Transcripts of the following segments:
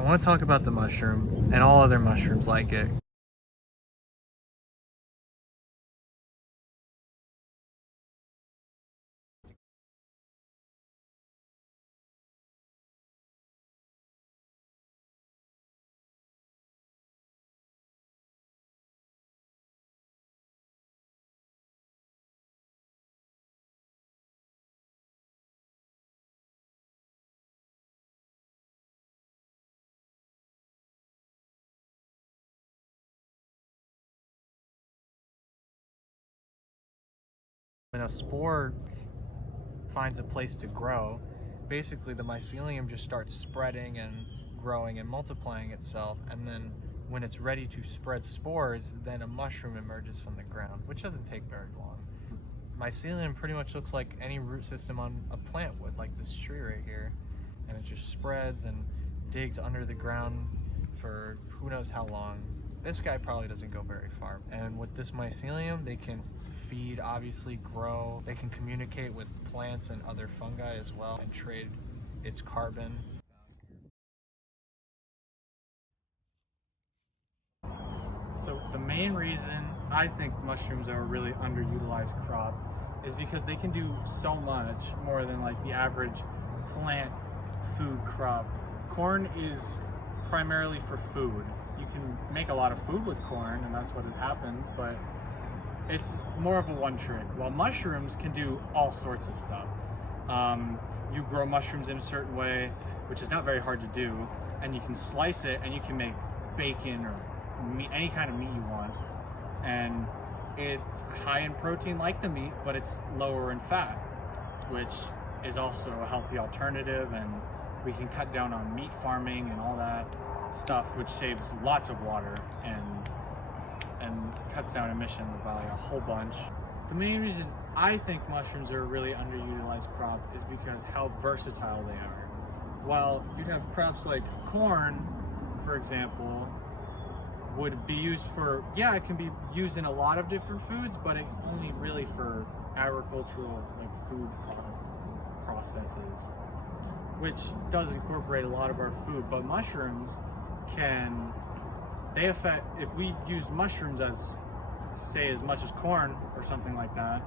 I want to talk about the mushroom and all other mushrooms like it. When a spore finds a place to grow, basically the mycelium just starts spreading and growing and multiplying itself, and then when it's ready to spread spores, then a mushroom emerges from the ground, which doesn't take very long. Mycelium pretty much looks like any root system on a plant would, like this tree right here, and it just spreads and digs under the ground for who knows how long. This guy probably doesn't go very far. And with this mycelium, they can feed, obviously grow. They can communicate with plants and other fungi as well and trade its carbon. So the main reason I think mushrooms are a really underutilized crop is because they can do so much more than like the average plant food crop. Corn is primarily for food. You can make a lot of food with corn and that's what it happens, but it's more of a one trick. While mushrooms can do all sorts of stuff. You grow mushrooms in a certain way, which is not very hard to do, and you can slice it and you can make bacon or meat, any kind of meat you want. And it's high in protein like the meat, but it's lower in fat, which is also a healthy alternative, and we can cut down on meat farming and all that stuff, which saves lots of water and cuts down emissions by a whole bunch. The main reason I think mushrooms are a really underutilized crop is because how versatile they are. While you'd have crops like corn, for example, would be used for, yeah, it can be used in a lot of different foods, but it's only really for agricultural, like food processes, which does incorporate a lot of our food. But mushrooms they affect, if we use mushrooms as, say, as much as corn or something like that,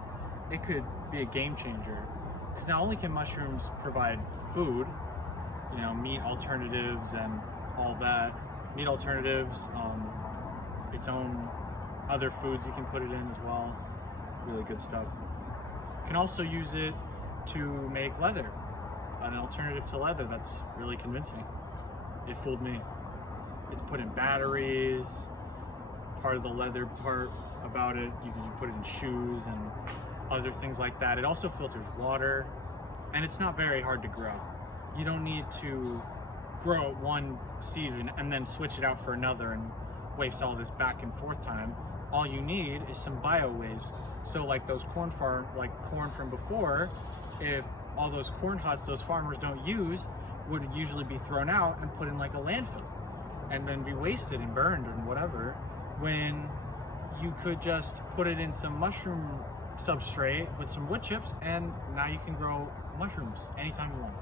it could be a game changer. Because not only can mushrooms provide food, you know, meat alternatives and all that, meat alternatives, its own other foods you can put it in as well, really good stuff. You can also use it to make leather, an alternative to leather that's really convincing. It fooled me. It's put in batteries, part of the leather part about it, you can put it in shoes and other things like that. It also filters water, and it's not very hard to grow. You don't need to grow it one season and then switch it out for another and waste all this back and forth time. All you need is some bio waste. So like those corn from before, if all those corn husks those farmers don't use would usually be thrown out and put in like a landfill and then be wasted and burned and whatever, when you could just put it in some mushroom substrate with some wood chips, and now you can grow mushrooms anytime you want.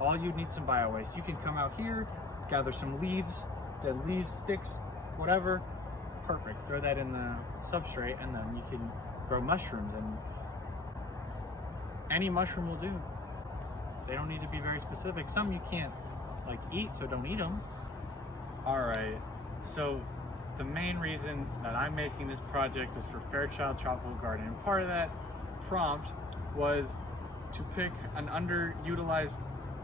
All you need some bio waste. You can come out here, gather some leaves, dead leaves, sticks, whatever, perfect. Throw that in the substrate and then you can grow mushrooms, and any mushroom will do. They don't need to be very specific. Some you can't like eat, so don't eat them. All right, so the main reason that I'm making this project is for Fairchild Tropical Garden, and part of that prompt was to pick an underutilized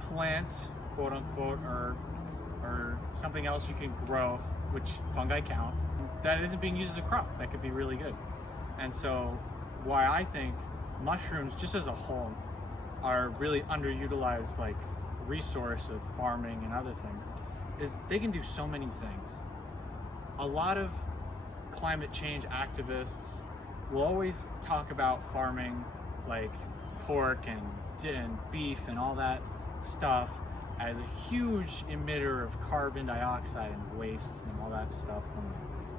plant, quote unquote, or something else you can grow, which fungi count, that isn't being used as a crop that could be really good. And so why I think mushrooms just as a whole are really underutilized like resource of farming and other things is they can do so many things. A lot of climate change activists will always talk about farming like pork and beef and all that stuff as a huge emitter of carbon dioxide and wastes and all that stuff from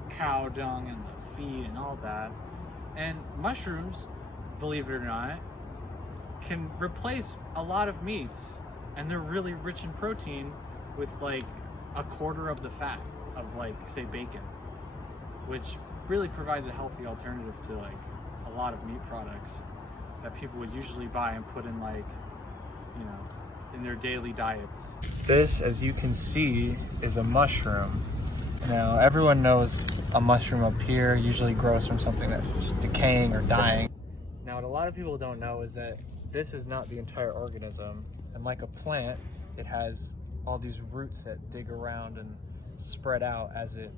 cow dung and the feed and all that. And mushrooms, believe it or not, can replace a lot of meats, and they're really rich in protein with like a quarter of the fat of, like, say, bacon, which really provides a healthy alternative to, like, a lot of meat products that people would usually buy and put in, like, you know, in their daily diets. This, as you can see, is a mushroom. Now, everyone knows a mushroom up here usually grows from something that's decaying or dying. Now, what a lot of people don't know is that this is not the entire organism. And like a plant, it has all these roots that dig around and spread out as it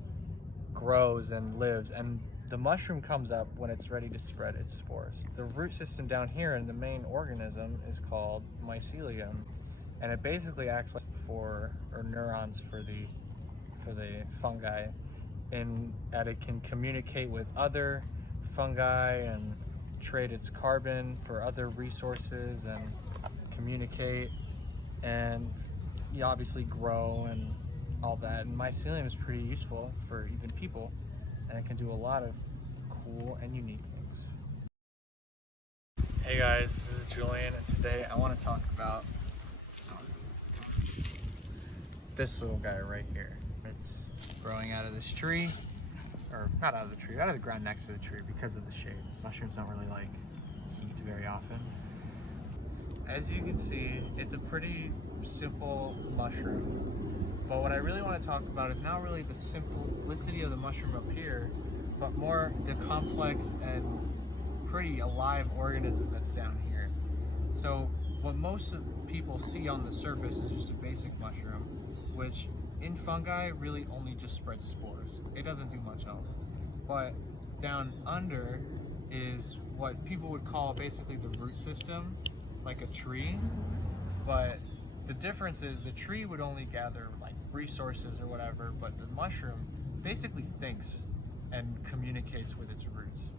grows and lives. And the mushroom comes up when it's ready to spread its spores. The root system down here in the main organism is called mycelium. And it basically acts like neurons for the fungi, in that it can communicate with other fungi and trade its carbon for other resources and communicate and obviously grow and all that. And mycelium is pretty useful for even people, and it can do a lot of cool and unique things. Hey guys, this is Julian, and today I want to talk about this little guy right here. It's growing out of this tree, or not out of the tree, out of the ground next to the tree because of the shade. Mushrooms don't really like heat very often. As you can see, it's a pretty simple mushroom, but what I really want to talk about is not really the simplicity of the mushroom up here, but more the complex and pretty alive organism that's down here. So what most of people see on the surface is just a basic mushroom, which in fungi really only just spreads spores. It doesn't do much else. But down under is what people would call basically the root system, like a tree. But the difference is the tree would only gather like resources or whatever, but the mushroom basically thinks and communicates with its roots.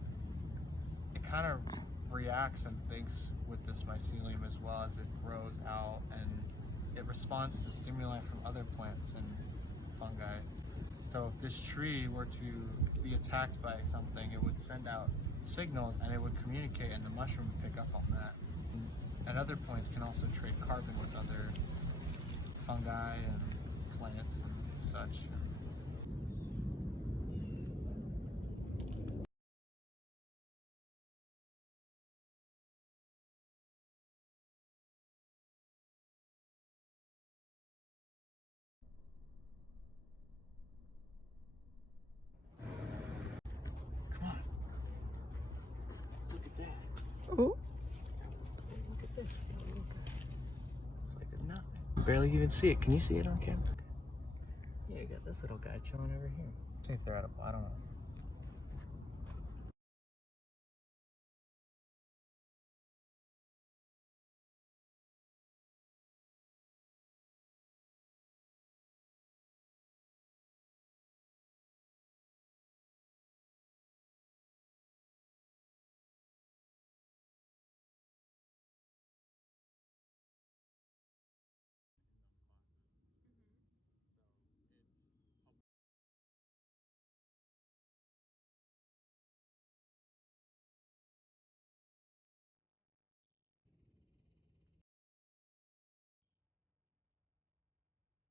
It kind of reacts and thinks with this mycelium as well as it grows out, and it responds to stimuli from other plants and fungi. So if this tree were to be attacked by something, it would send out signals and it would communicate, and the mushroom would pick up on that. And other plants can also trade carbon with other fungi and plants and such. Come on. Look at that. Ooh. Look at this. It's like a nothing. Barely even see it. Can you see it on camera? Yeah, you got this little guy chilling over here. See if they're edible. I don't know.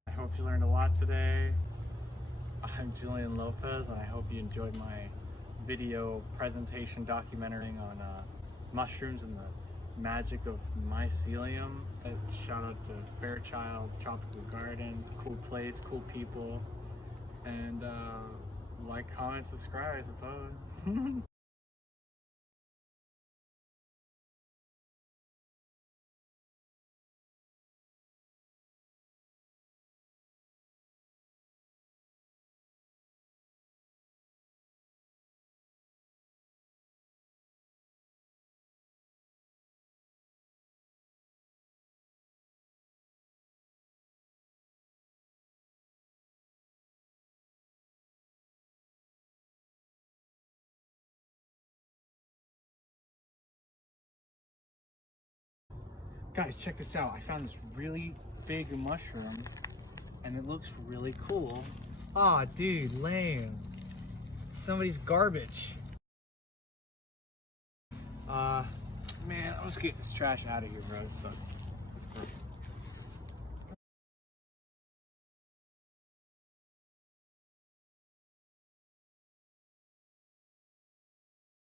I hope you learned a lot today. I'm Julian Lopez, and I hope you enjoyed my video presentation documentary on mushrooms and the magic of mycelium. Shout out to Fairchild, Tropical Gardens, cool place, cool people, and like, comment, subscribe, I suppose. Guys, check this out. I found this really big mushroom, and it looks really cool. Aw, dude, lame. Somebody's garbage. Man, I'm just getting this trash out of here, bro. It's great.